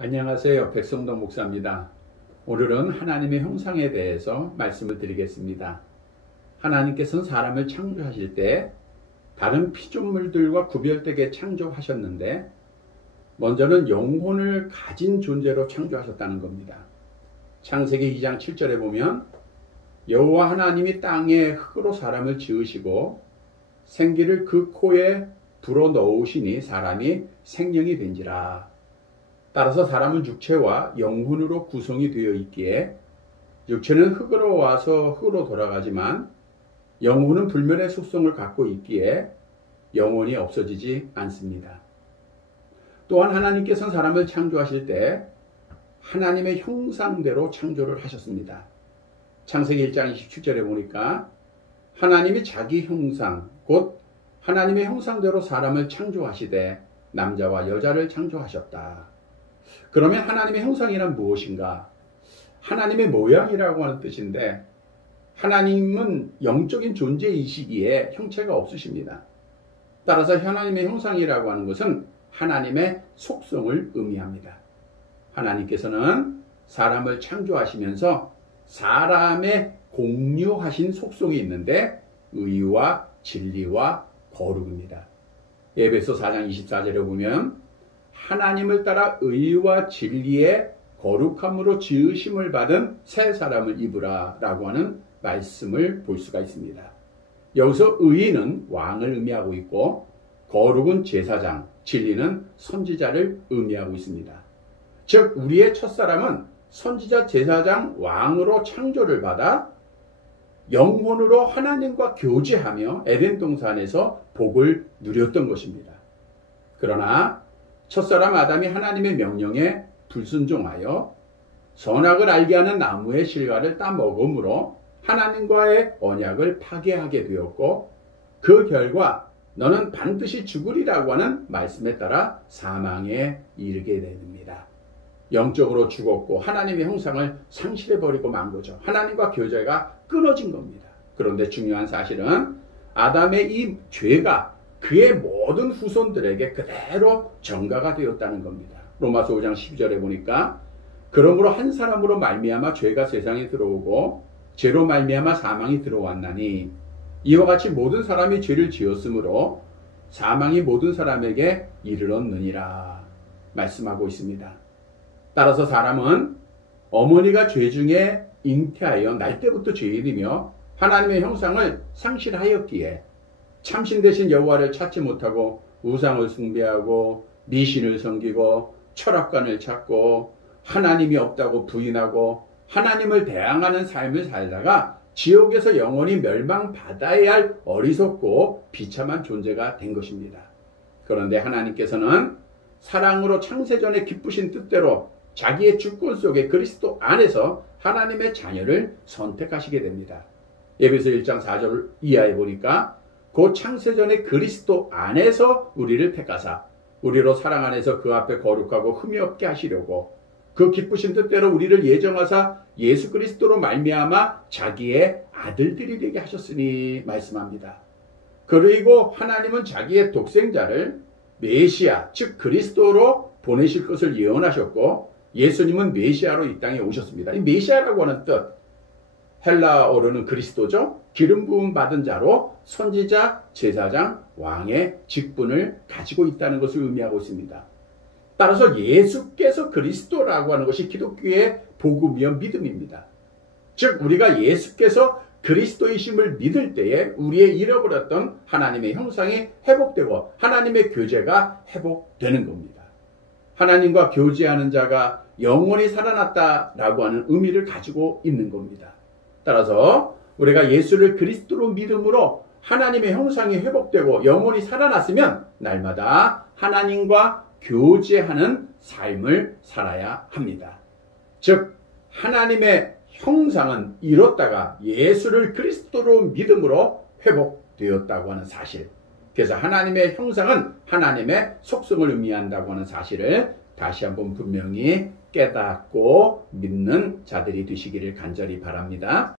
안녕하세요. 백성동 목사입니다. 오늘은 하나님의 형상에 대해서 말씀을 드리겠습니다. 하나님께서는 사람을 창조하실 때 다른 피조물들과 구별되게 창조하셨는데 먼저는 영혼을 가진 존재로 창조하셨다는 겁니다. 창세기 2장 7절에 보면 여호와 하나님이 땅에 흙으로 사람을 지으시고 생기를 그 코에 불어넣으시니 사람이 생명이 된지라. 따라서 사람은 육체와 영혼으로 구성이 되어 있기에 육체는 흙으로 와서 흙으로 돌아가지만 영혼은 불멸의 속성을 갖고 있기에 영혼이 없어지지 않습니다. 또한 하나님께서는 사람을 창조하실 때 하나님의 형상대로 창조를 하셨습니다. 창세기 1장 27절에 보니까 하나님이 자기 형상 곧 하나님의 형상대로 사람을 창조하시되 남자와 여자를 창조하셨다. 그러면 하나님의 형상이란 무엇인가? 하나님의 모양이라고 하는 뜻인데 하나님은 영적인 존재이시기에 형체가 없으십니다. 따라서 하나님의 형상이라고 하는 것은 하나님의 속성을 의미합니다. 하나님께서는 사람을 창조하시면서 사람의 공유하신 속성이 있는데 의와 진리와 거룩입니다. 에베소 4장 24절에 보면 하나님을 따라 의와 진리의 거룩함으로 지으심을 받은 새 사람을 입으라 라고 하는 말씀을 볼 수가 있습니다. 여기서 의는 왕을 의미하고 있고 거룩은 제사장, 진리는 선지자를 의미하고 있습니다. 즉 우리의 첫사람은 선지자, 제사장, 왕으로 창조를 받아 영혼으로 하나님과 교제하며 에덴 동산에서 복을 누렸던 것입니다. 그러나 첫사람 아담이 하나님의 명령에 불순종하여 선악을 알게 하는 나무의 실과를 따먹음으로 하나님과의 언약을 파괴하게 되었고 그 결과 너는 반드시 죽으리라고 하는 말씀에 따라 사망에 이르게 됩니다. 영적으로 죽었고 하나님의 형상을 상실해버리고 만 거죠. 하나님과 교제가 끊어진 겁니다. 그런데 중요한 사실은 아담의 이 죄가 그의 모든 후손들에게 그대로 전가가 되었다는 겁니다. 로마서 5장 12절에 보니까 그러므로 한 사람으로 말미암아 죄가 세상에 들어오고 죄로 말미암아 사망이 들어왔나니 이와 같이 모든 사람이 죄를 지었으므로 사망이 모든 사람에게 이르렀느니라 말씀하고 있습니다. 따라서 사람은 어머니가 죄 중에 잉태하여 날 때부터 죄인이며 하나님의 형상을 상실하였기에 참신 대신 여호와를 찾지 못하고 우상을 숭배하고 미신을 섬기고 철학관을 찾고 하나님이 없다고 부인하고 하나님을 대항하는 삶을 살다가 지옥에서 영원히 멸망받아야 할 어리석고 비참한 존재가 된 것입니다. 그런데 하나님께서는 사랑으로 창세전에 기쁘신 뜻대로 자기의 주권 속에 그리스도 안에서 하나님의 자녀를 선택하시게 됩니다. 에베소 1장 4절 이하에 보니까 곧 창세전에 그리스도 안에서 우리를 택하사 우리로 사랑 안에서 그 앞에 거룩하고 흠이 없게 하시려고 그 기쁘신 뜻대로 우리를 예정하사 예수 그리스도로 말미암아 자기의 아들들이 되게 하셨으니 말씀합니다. 그리고 하나님은 자기의 독생자를 메시아 즉 그리스도로 보내실 것을 예언하셨고 예수님은 메시아로 이 땅에 오셨습니다. 이 메시아라고 하는 뜻 헬라어로는 그리스도죠. 기름 부음 받은 자로 선지자, 제사장, 왕의 직분을 가지고 있다는 것을 의미하고 있습니다. 따라서 예수께서 그리스도라고 하는 것이 기독교의 복음이요 믿음입니다. 즉 우리가 예수께서 그리스도이심을 믿을 때에 우리의 잃어버렸던 하나님의 형상이 회복되고 하나님의 교제가 회복되는 겁니다. 하나님과 교제하는 자가 영원히 살아났다라고 하는 의미를 가지고 있는 겁니다. 따라서 우리가 예수를 그리스도로 믿음으로 하나님의 형상이 회복되고 영혼이 살아났으면 날마다 하나님과 교제하는 삶을 살아야 합니다. 즉 하나님의 형상은 이뤘다가 예수를 그리스도로 믿음으로 회복되었다고 하는 사실. 그래서 하나님의 형상은 하나님의 속성을 의미한다고 하는 사실을 다시 한번 분명히 깨닫고 믿는 자들이 되시기를 간절히 바랍니다.